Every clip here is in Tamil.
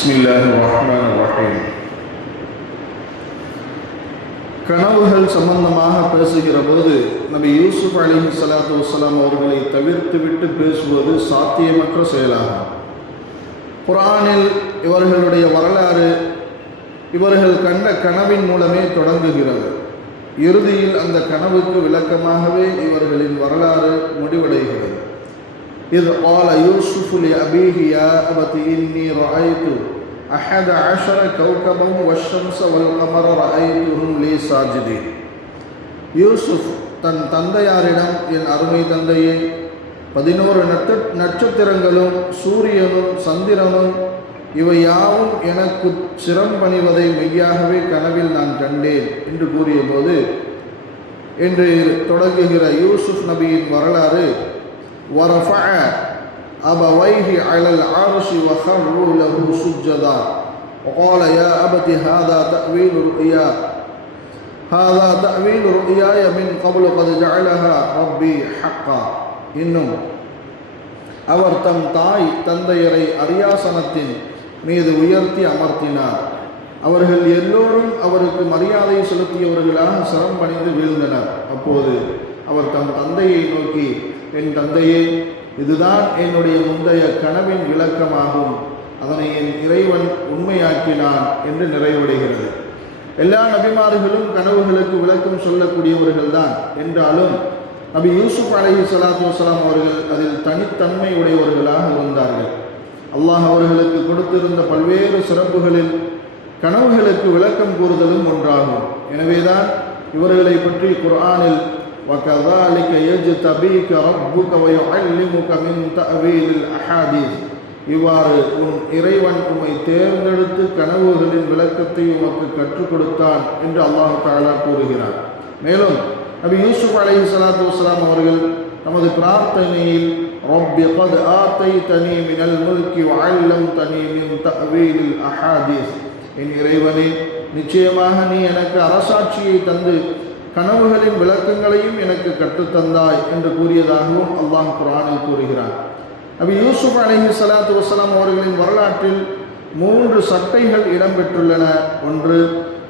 பிஸ்மில்லாஹிர்ரஹ்மானிர்ரஹீம். கனவுகள் சம்பந்தமாக பேசுகிற போது நபி யூசுப் அலைஹிஸ்ஸலாத்து வஸ்ஸலாம் அவர்களை தவிர்த்துவிட்டு பேசுவது சாத்தியமற்ற செயலாகும். குர்ஆனில் இவர்களுடைய வரலாறு இவர்கள் கண்ட கனவின் மூலமே தொடங்குகிறது. இறுதியில் அந்த கனவுக்கு விளக்கமாகவே இவர்களின் வரலாறு முடிவடைகிறது. இது قال يوسف لأبيه يا أبت إني رأيت 11 كوكبا والشمس والقمر رأيتهم لي ساجدين. யூசுப் தன் தந்தையாரிடம், என் அருமை தந்தையே, 11 நட்சத்திரங்களும் சூரியனும் சந்திரனும் இவை யாவும் எனக்கு சிரம் பணிவதை மெய்யாகவே கனவில் நான் கண்டேன் என்று கூறிய போது என்று தொடங்குகிற யூசுப் நபியின் வரலாறு, وَرَفَعَ أَبَوَيْهِ عَلَى الْعَرْشِ وَخَرُّوا لَهُ سُجَّدًا وَقَالَ يَا أَبَتِ هَذَا تَأْوِيلُ رُؤْيَايَ مِنْ قَبْلُ قَدْ جَعَلَهَا رَبِّي حَقًّا. இன்னும் அவர் தம் தாய் தந்தையரை அரியாசனத்தின் மீது உயர்த்தி அமர்த்தினார். அவர்கள் எல்லோரும் அவருக்கு மரியாதை செலுத்தியவர்களாக சிரம் பணிந்து வீழ்ந்தனர். அப்போது அவர் தம் தந்தையை நோக்கி, என் தந்தையே, இதுதான் என்னுடைய முந்தைய கனவின் விளக்கமாகும். அதனை என் இறைவன் உண்மையாக்கினான் என்று நிறைவடைகிறது. எல்லா நபிமார்களும் கனவுகளுக்கு விளக்கம் சொல்லக்கூடியவர்கள்தான் என்றாலும் நபி யூசுப் அலைஹிஸ்ஸலாத்து வஸ்ஸலாம் அவர்கள் அதில் தனித்தன்மை உடையவர்களாக இருந்தார்கள். அல்லாஹ் அவர்களுக்கு கொடுத்திருந்த பல்வேறு சிறப்புகளில் கனவுகளுக்கு விளக்கம் கூறுதலும் ஒன்றாகும். எனவேதான் இவர்களை பற்றி குர்ஆனில் وَكَذَلِكَ يَجْتَبِيكَ رَبُّكَ وَيُعَلِّمُكَ مِنْ تَأْوِيلِ الْأَحَادِيثِ. இவ்வாறு உன் இறைவன் உம்மை தேர்ந்தெடுத்து கனவுகளின் விளக்கத்தை உமக்கு கற்றுக் கொடுத்தான் என்று அல்லாஹ் தஆலா கூறுகிறார். மேலும் நபி யூசுப் அலைஹிஸ்ஸலாத்து வஸ்ஸலாம் அவர்கள் நமது பிரார்த்தனையில் ரப்பி قد آتيتني من الملك وعلمتني من تأويل الأحاديث, என் இறைவனே, நிச்சயமாக நீ எனக்கு அரசாட்சியை தந்து கனவுகளின் விளக்கங்களையும் எனக்கு கற்றுத்தந்தாய் என்று கூறியதாகவும் அல்லாஹ் குர்ஆனில் கூறுகிறார். நபி யூசுப் அலைஹிஸ்ஸலாத்து வஸ்ஸலாம் அவர்களின் வரலாற்றில் 3 சட்டைகள் இடம்பெற்றுள்ளன. ஒன்று,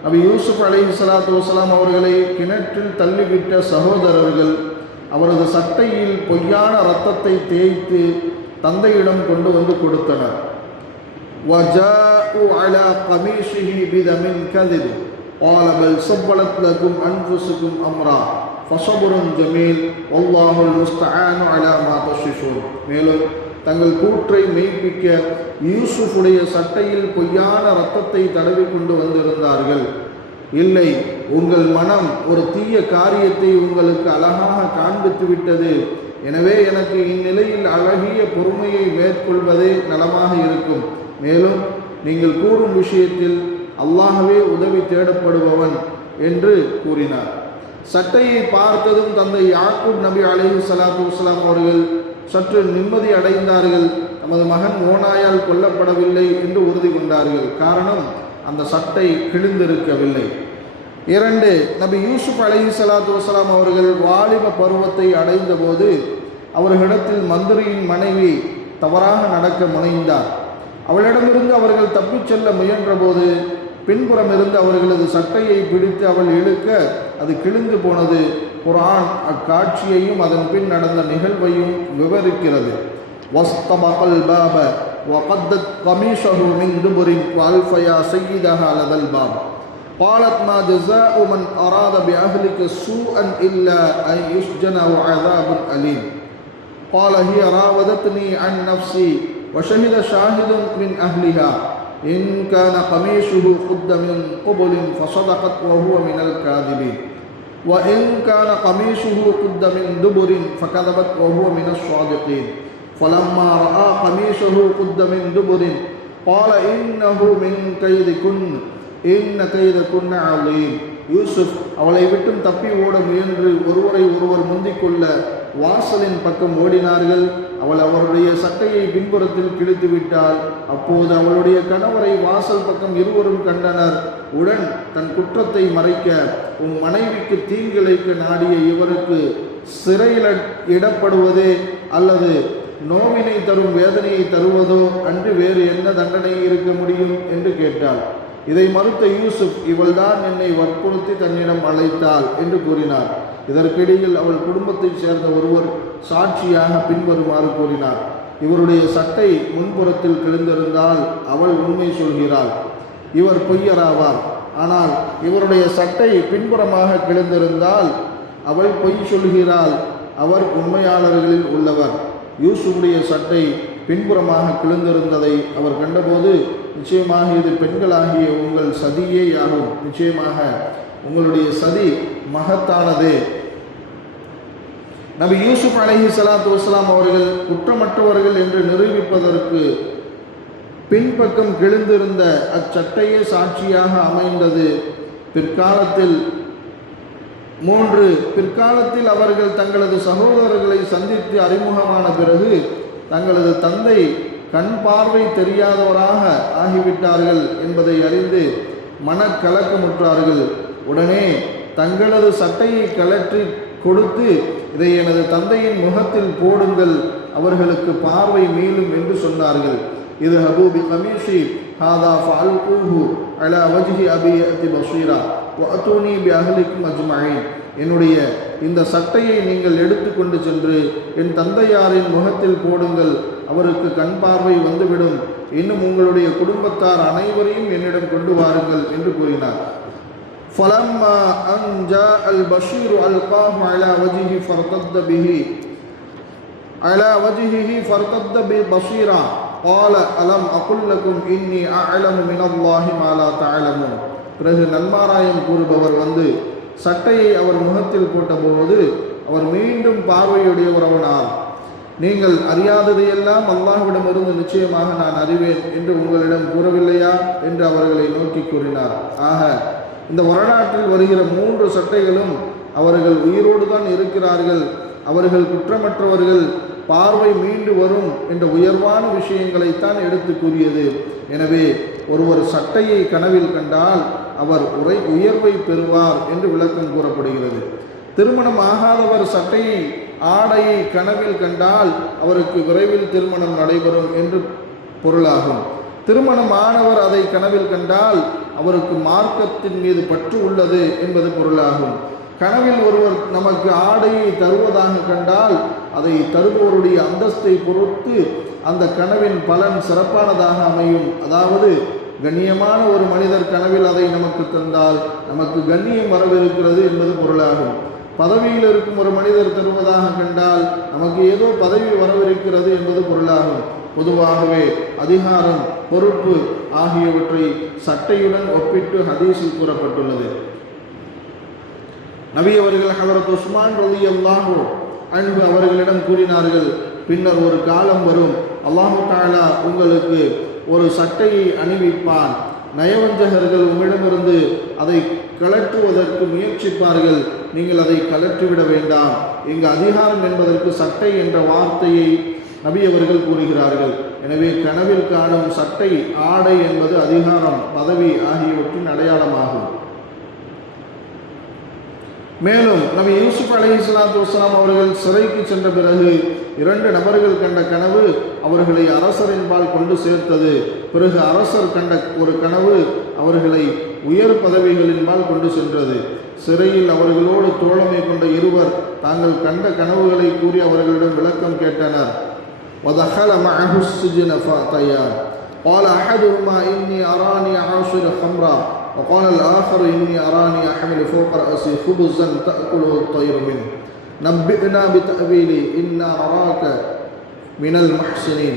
நபி யூசுப் அலைஹிஸ்ஸலாத்து வஸ்ஸலாம் அவர்களை கிணற்றில் தள்ளிவிட்ட சகோதரர்கள் அவரது சட்டையில் பொய்யான இரத்தத்தை தேய்த்து தந்தையிடம் கொண்டு வந்து கொடுத்தனர். وَجَاءُوا عَلَى قَمِيصِهِ بِدَمٍ كَذِبٍ قَالَ بَلْ سَوَّلَتْ لَكُمْ أَنفُسُكُمْ أَمْرًا فَصَبْرٌ جَمِيلٌ وَاللَّهُ الْمُسْتَعَانُ عَلَى مَا تَصِفُونَ. மேலும் தங்கள் கூற்றை மெய்ப்பிக்க யூசுஃபுடைய சட்டையில் பொய்யான இரத்தத்தை தடவி கொண்டு வந்திருந்தார்கள். இல்லை, உங்கள் மனம் ஒரு தீய காரியத்தை உங்களுக்கு அழகாக காண்பித்து விட்டது. எனவே எனக்கு இந்நிலையில் அழகிய பொறுமையை மேற்கொள்வதே நலமாக இருக்கும். மேலும் நீங்கள் கூறும் விஷயத்தில் அல்லாஹ்வே உதவி தேடப்படுபவன் என்று கூறினார். சட்டையை பார்த்ததும் தந்தை யாக்கூப் நபி அலைஹிஸ்ஸலாத்து வஸ்ஸலாம் அவர்கள் சற்று நிம்மதி அடைந்தார்கள். நமது மகன் ஓநாயால் கொல்லப்படவில்லை என்று உறுதி கொண்டார்கள். காரணம், அந்த சட்டை கிழிந்திருக்கவில்லை. 2, நபி யூசுப் அலைஹிஸ்ஸலாத்து வஸ்ஸலாம் அவர்கள் வாலிப பருவத்தை அடைந்த போது அவர்களிடத்தில் மந்திரியின் மனைவி தவறாக நடக்க முனைந்தார். அவளிடமிருந்து அவர்கள் தப்பிச் செல்ல முயன்ற போது பின்புறம் இருந்து அவர்களது சட்டையை பிடித்து அவள் இழுக்க அது கிழிந்து போனது. குர்ஆன் அக்காட்சியையும் அதன் பின் நடந்த நிகழ்வையும் விவரிக்கிறது. வஸ்தபகல் பாப வகத்தத் கமீஷஹு மின் துபுரின் வஅல்ஃப யா சய்யிதஹா லதல் பாப் قالت ما جزاء من أراد بأهلك سوءا إلا أن يسجن وعذاب أليم قال هي راودتني عن نفسي وشهد شاهد من أهلها إن كان قميصه قد من قبل فصدقت وهو من الكاذبين وإن كان قميصه قد من دبر فكذبت وهو من الصادقين فلما رأى قميصه قد من دبر قال إنه من كيدكن إن كيدكن عظيم. யூசுப் அவளை விட்டும் தப்பி ஓட முயன்று ஒருவரை ஒருவர் முந்திக்கொள்ள வாசலின் பக்கம் ஓடினார்கள். அவள் அவருடைய சட்டையை பின்புறத்தில் கிழித்து விட்டாள். அப்போது அவளுடைய கணவரை வாசல் பக்கம் இருவரும் கண்டனர். உடன் தன் குற்றத்தை மறைக்க உன் மனைவிக்கு தீங்கிழைக்க நாடிய இவருக்கு சிறையில் இடப்படுவதே அல்லது நோவினை தரும் வேதனையை தருவதோ அன்று வேறு என்ன தண்டனை இருக்க முடியும் என்று கேட்டாள். இதை மறுத்த யூசுப், இவள்தான் என்னை வற்புறுத்தி தன்னிடம் அழைத்தாள் என்று கூறினார். இதற்கிடையில் அவள் குடும்பத்தைச் சேர்ந்த ஒருவர் சாட்சியாக பின்வருமாறு கூறினார். இவருடைய சட்டை முன்புறத்தில் கிழிந்திருந்தால் அவள் உண்மை சொல்கிறாள், இவர் பொய்யராவார். ஆனால் இவருடைய சட்டை பின்புறமாக கிழிந்திருந்தால் அவள் பொய் சொல்கிறாள், அவர் உண்மையாளர்களில் உள்ளவர். யூசுஃபுடைய சட்டை பின்புறமாக கிழிந்திருந்ததை அவர் கண்டபோது, நிச்சயமாக இது பெண்களாகிய உங்கள் சதியே ஆகும், நிச்சயமாக உங்களுடைய சதி மகத்தானதே. நபி யூசுப் அலைஹிஸ்ஸலாத்து வஸ்ஸலாம் அவர்கள் குற்றமற்றவர்கள் என்று நிரூபிப்பதற்கு பின்பக்கம் கிழிந்திருந்த அச்சட்டையே சாட்சியாக அமைந்தது. பிற்காலத்தில் அவர்கள் தங்களது சகோதரர்களை சந்தித்து அறிமுகமான பிறகு தங்களது தந்தை கண் பார்வை தெரியாதவராக ஆகிவிட்டார்கள் என்பதை அறிந்து மனக்கலக்கமுற்றார்கள். உடனே தங்களது சட்டையை கழற்றி கொடுத்து, இதை எனது தந்தையின் முகத்தில் போடுங்கள், அவர்களுக்கு பார்வை மீளும் என்று சொன்னார்கள். இது ஹபூபி கமீஷி ஹாதா ஃபால்கூஹு அலா வஜ்ஹி அபியத்தி பஷீரா வஅதூனி பிஅஹ்லிக்கும் அஜ்மஈன். என்னுடைய இந்த சட்டையை நீங்கள் எடுத்துக்கொண்டு சென்று என் தந்தையாரின் முகத்தில் போடுங்கள், அவருக்கு கண் பார்வை வந்துவிடும். இன்னும் உங்களுடைய குடும்பத்தார் அனைவரையும் என்னிடம் கொண்டு வாருங்கள் என்று கூறினார். فلما أن جاء البشير ألقاه على وجهه فارتد بصيرا قال ألم أقل لكم إني أعلم من الله ما لا تعلمون. பிறகு நன்மாராயம் கூறுபவர் வந்து சட்டையை அவர் முகத்தில் போட்டபோது அவர் மீண்டும் பார்வையுடையவரானார். நீங்கள் அறியாததையெல்லாம் அல்லாஹ்விடமிருந்து நிச்சயமாக நான் அறிவேன் என்று உங்களிடம் கூறவில்லையா என்று அவர்களை நோக்கி கூறினார். ஆக இந்த வரலாற்றில் வருகிற 3 சட்டைகளும் அவர்கள் உயிரோடு தான் இருக்கிறார்கள், அவர்கள் குற்றமற்றவர்கள், பார்வை மீண்டு வரும் என்ற உயர்வான விஷயங்களைத்தான் எடுத்து கூறியது. எனவே ஒருவர் சட்டையை கனவில் கண்டால் அவர் உயர்வை பெறுவார் என்று விளக்கம் கூறப்படுகிறது. திருமணம் ஆகாதவர் சட்டையை ஆடையை கனவில் கண்டால் அவருக்கு விரைவில் திருமணம் நடைபெறும் என்று பொருளாகும். திருமணம் ஆனவர் அதை கனவில் கண்டால் அவருக்கு மார்க்கத்தின் மீது பற்று உள்ளது என்பது பொருளாகும். கனவில் ஒருவர் நமக்கு ஆடையை தருவதாக கண்டால் அதை தருபவருடைய அந்தஸ்தை பொறுத்து அந்த கனவின் பலன் சிறப்பானதாக அமையும். அதாவது கண்ணியமான ஒரு மனிதர் கனவில் அதை நமக்கு தந்தால் நமக்கு கண்ணியம் வரவிருக்கிறது என்பது பொருளாகும். பதவியில் இருக்கும் ஒரு மனிதர் தருவதாக கண்டால் நமக்கு ஏதோ பதவி வரவிருக்கிறது என்பது பொருளாகும். பொதுவாகவே அதிகாரம், பொறுப்பு ஆகியவற்றை சட்டையுடன் ஒப்பிட்டு ஹதீஸில் கூறப்பட்டுள்ளது. நபி அவர்கள் ஹஜ்ரத் உஸ்மான் ரலியல்லாஹு அன்ஹு அவர்களிடம் கூறினார்கள், பின்னர் ஒரு காலம் வரும், அல்லாஹ் தஆலா உங்களுக்கு ஒரு சட்டையை அணிவிப்பான், நயவஞ்சகர்கள் உம்மிடமிருந்து அதை கலற்றுவதற்கு முயற்சிப்பார்கள், நீங்கள் அதை கலற்றிவிட வேண்டாம். இங்கு அதிகாரம் என்பதற்கு சட்டை என்ற வார்த்தையை நபி அவர்கள் கூறுகிறார்கள். எனவே கனவில் காணும் சட்டை, ஆடை என்பது அதிகாரம், பதவி ஆகியவற்றின் அடையாளமாகும். மேலும் நபி யூசுப் அலைஹிஸ்ஸலாத்து வஸ்ஸலாம் அவர்கள் சிறைக்கு சென்ற பிறகு 2 நபர்கள் கண்ட கனவு அவர்களை அரசரின்பால் கொண்டு சேர்த்தது. பிறகு அரசர் கண்ட ஒரு கனவு அவர்களை உயர் பதவிகளின்பால் கொண்டு சென்றது. சிறையில் அவர்களோடு தோழமை கொண்ட இருவர் தாங்கள் கண்ட கனவுகளை கூறி அவர்களிடம் விளக்கம் கேட்டனர். وَدَخَلَ مَعَهُ السِّجْنَ فَأْتَيَانِ قَالَ أَحَدُهُمَا إِنِّي أَرَانِي أَعْصِرُ خَمْرًا وَقَالَ الْآخَرُ إِنِّي أَرَانِي أَحْمِلُ فَوْقَ رَأْسِي خُبْزًا تَأْكُلُهُ الطَّيْرُ مِنْهُ نَبِّئْنَا بِتَأْوِيلِهِ إِنَّا نَرَاكَ مِنَ الْمُحْسِنِينَ.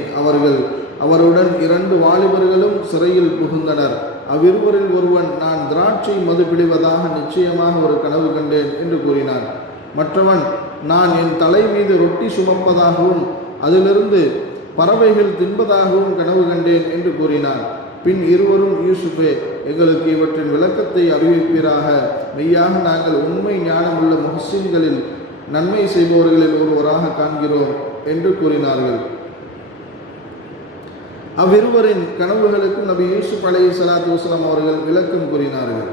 அவருடன் 2 வாலிபர்களும் சிறையில் புகுந்தனர். அவ்விருவரில் ஒருவன், நான் திராட்சை மது பிடிவதாக நிச்சயமாக ஒரு கனவு கண்டேன் என்று கூறினான். மற்றவன், நான் என் தலை மீது ரொட்டி சுமப்பதாகவும் அதிலிருந்து பறவைகள் தின்பதாகவும் கனவு கண்டேன் என்று கூறினான். பின் இருவரும், யூசுஃபே, எங்களுக்கு இவற்றின் விளக்கத்தை அறிவிப்பீராக, மெய்யாக நாங்கள் உண்மை ஞானமுள்ள முஹ்சின்களில், நன்மை செய்பவர்களில் ஒருவராக காண்கிறோம் என்று கூறினார்கள். அவ்விருவரின் கனவுகளுக்கு நபி யூசுப் அலைஹிஸ்ஸலாத்து வஸ்ஸலாம் அவர்கள் விளக்கம் கூறினார்கள்.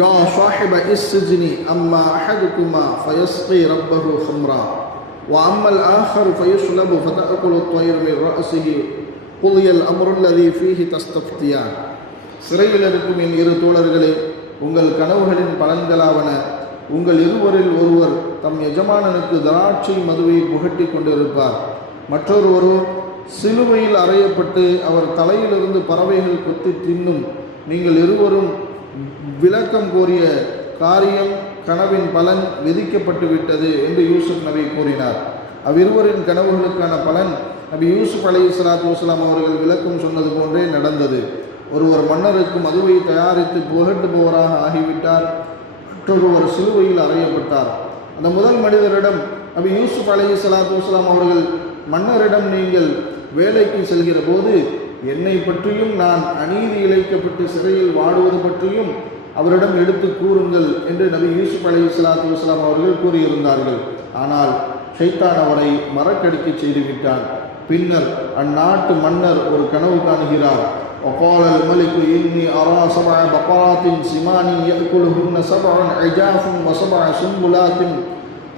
யா ஸாஹிப இஸ்ஸிஜ்னி அம்மா அஹதுகுமா ஃபயஸ்கி ரப்பஹு ஹம்ரா وأما الآخر فيصلب فتأكل الطير من رأسه قضي الأمر الذي فيه تستفتيان. சிறையில் இருக்கும் என் இரு தோழர்களே, உங்கள் கனவுகளின் பலன்களாவன. உங்கள் இருவரில் ஒருவர் தம் எஜமானனுக்கு திராட்சை மதுவை புகட்டி கொண்டிருப்பார். மற்றொரு சிலுவையில் அறையப்பட்டு அவர் தலையிலிருந்து பறவைகள் கொத்தி தின்னும். நீங்கள் இருவரும் விளக்கம் கோரிய காரியம் கனவின் பலன் விதிக்கப்பட்டு விட்டது என்று யூசுப் நபி கூறினார். அவ்விருவரின் கனவுகளுக்கான பலன் நபி யூசுப் அலைஹிஸ்ஸலாத்து வஸ்ஸலாம் அவர்கள் விளக்கம் சொன்னது போன்றே நடந்தது. ஒருவர் மன்னருக்கு மதுவை தயாரித்து புகட்டுபவராக ஆகிவிட்டார். மற்றொருவர் சிலுவையில் அறையப்பட்டார். அந்த முதல் மனிதரிடம் நபி யூசுப் அலைஹிஸ்ஸலாத்து வஸ்ஸலாம் அவர்கள், மன்னரிடம் நீங்கள் வேலைக்கு செல்கிற போது என்னை பற்றியும் நான் அநீதி இழைக்கப்பட்டு சிறையில் வாடுவது பற்றியும் அவரிடம் எடுத்து கூறுங்கள் என்று நபி யூசுப் அலைஹிஸ்ஸலாத்து வஸ்ஸலாம் அவர்கள் கூறியிருந்தார்கள். ஆனால் ஷைத்தான் அவரை மறக்கடிக்க செய்துவிட்டான். பின்னர் அந்நாட்டு மன்னர் ஒரு கனவு காணுகிறார். وقال الملك إني أرى 7 بقرات سمان يأكلهن 7 عجاف و7 سنبلات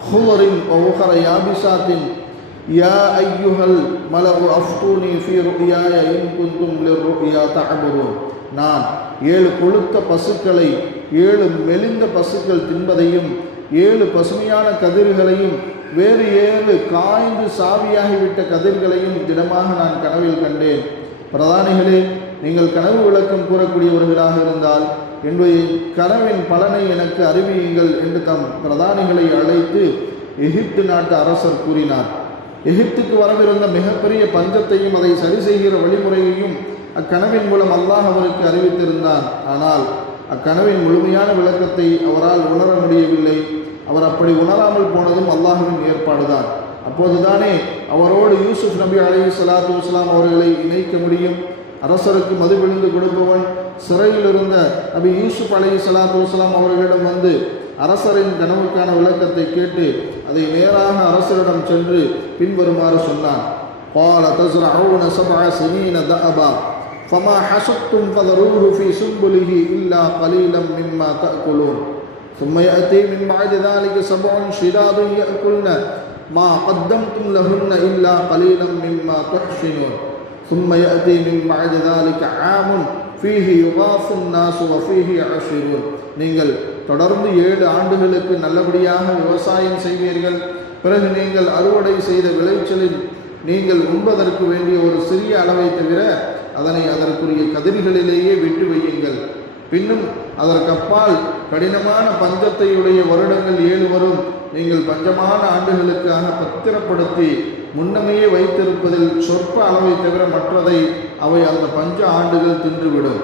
خضر وأخر يابسات يا أيها الملأ أفتوني في رؤياي إن كنتم للرؤيا تعبرون. நான் 7 கொழுத்த பசுக்களை 7 மெலிந்த பசுக்கள் தின்பதையும் 7 பசுமையான கதிர்களையும் வேறு 7 காய்ந்து சாவியாகிவிட்ட கதிர்களையும் தினமாக நான் கனவில் கண்டேன். பிரதானிகளே, நீங்கள் கனவு விளக்கம் கூறக்கூடியவர்களாக இருந்தால் என்னுடைய கனவின் பலனை எனக்கு அறிவியுங்கள் என்று தம் பிரதானிகளை அழைத்து எகிப்து நாட்டு அரசர் கூறினார். எகிப்துக்கு வரவிருந்த மிகப்பெரிய பஞ்சத்தையும் அதை சரி செய்கிற வழிமுறையையும் அக்கனவின் மூலம் அல்லாஹ் அவருக்கு அறிவித்திருந்தான். ஆனால் அக்கனவின் முழுமையான விளக்கத்தை அவரால் உணர முடியவில்லை. அவர் அப்படி உணராமல் போனதும் அல்லாஹுவின் ஏற்பாடுதான். அப்போதுதானே அவரோடு யூசுப் நபி அலைஹிஸ்ஸலாத்து வஸ்ஸலாம் அவர்களை இணைக்க முடியும். அரசருக்கு மது விழுந்து கொடுப்பவன் சிறையில் இருந்த நபி யூசுப் அலைஹிஸ்ஸலாத்து வஸ்ஸலாம் அவர்களிடம் வந்து அரசரின் கனவுக்கான விளக்கத்தை கேட்டு அதை நேராக அரசரிடம் சென்று பின்வருமாறு சொன்னான். قال تزرعون 7 سنين دأبا فما حصدتم فذروه في سنبله إلا قليلا مما تأكلون ثم يأتي من بعد ذلك 7 شداد يأكلن ما قدمتم لهن إلا قليلا مما تحسنون ثم يأتي من بعد ذلك عام فيه يغاث الناس وفيه يعصرون. நீங்கள் தொடர்ந்து 7 ஆண்டுகளுக்கு நல்லபடியாக விவசாயம் செய்வீர்கள். பிறகு நீங்கள் அறுவடை செய்த விளைச்சலில் நீங்கள் உண்பதற்கு வேண்டிய ஒரு சிறிய அளவை தவிர அதனை அதற்குரிய கதிர்களிலேயே விட்டு வையுங்கள். பின்னும் அதற்கப்பால் கடினமான பஞ்சத்தையுடைய வருடங்கள் 7 வரும். நீங்கள் பஞ்சமான ஆண்டுகளுக்காக பத்திரப்படுத்தி முன்னமையே வைத்திருப்பதில் சொற்ப அளவை தவிர மற்றதை அவை அந்த பஞ்ச ஆண்டுகள் தின்றுவிடும்.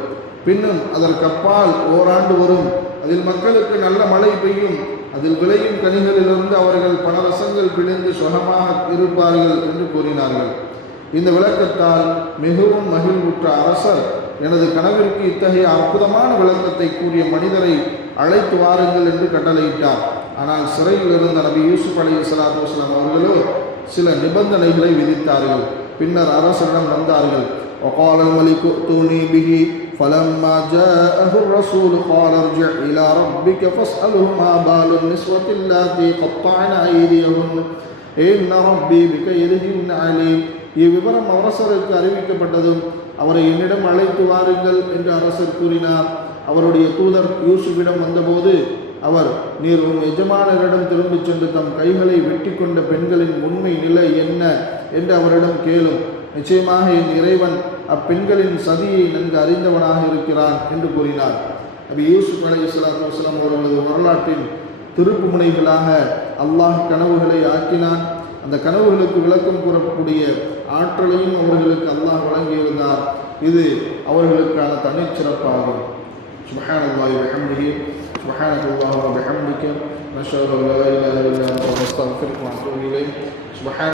பின்னும் அதற்கப்பால் ஓராண்டு வரும். அதில் மக்களுக்கு நல்ல மழை பெய்யும். அதில் விளையும் கனிகளிலிருந்து அவர்கள் பணரசங்கள் பிழிந்து சுகமாக இருப்பார்கள் என்று கூறினார்கள். இந்த விளக்கத்தால் மிகவும் மகிழ்வுற்ற அரசர், எனது கனவிற்கு இத்தகைய அற்புதமான விளக்கத்தை கூறிய மனிதரை அழைத்து வாருங்கள் என்று கட்டளையிட்டார். ஆனால் சிறையில் இருந்த நபி யூசுப் அலைஹிஸ்ஸலாத்து வஸ்ஸலாம் அவர்களோ சில நிபந்தனைகளை விதித்தார்கள். பின்னர் அரசரிடம் வந்தார்கள். وقال الملك ائتوني به فلما جاءه الرسول قال ارجع إلى ربك فاسأله ما بال النسوة اللاتي قطعن أيديهن إن ربي بكيدهن عليم. இவ்விவரம் அரசருக்கு அறிவிக்கப்பட்டதும் அவரை என்னிடம் அழைத்து வாருங்கள் என்று அரசர் கூறினார். அவருடைய தூதர் யூசுஃபிடம் வந்தபோது அவர், நீர் உன் எஜமானரிடம் திரும்பிச் சென்று தம் கைகளை வெட்டி கொண்ட பெண்களின் உண்மை நிலை என்ன என்று அவரிடம் கேளும். நிச்சயமாக என் இறைவன் அப்பெண்களின் சதியை நன்கு அறிந்தவனாக இருக்கிறான் என்று கூறினார். நபி யூசுப் அலைஹிஸ்ஸலாத்து வஸ்ஸலாம் அவர்களது வரலாற்றின் திருப்பு முனைகளாக அல்லாஹ் கனவுகளை ஆக்கினான். அந்த கனவுகளுக்கு விளக்கம் கூறக்கூடிய ஆற்றலையும் அவர்களுக்கு அல்லாஹ் வழங்கியிருந்தார். இது அவர்களுக்கான தனிச்சிறப்பாகும். சுப்ஹானல்லாஹி வ பிஹம்திஹி சுப்ஹானல்லாஹி வ பிஹம்திஹி நஷ்ஹது அல்லா இலாஹா இல்லா அன்த நஸ்தக்ஃபிருக வ நத்தூபு இலைஹ்.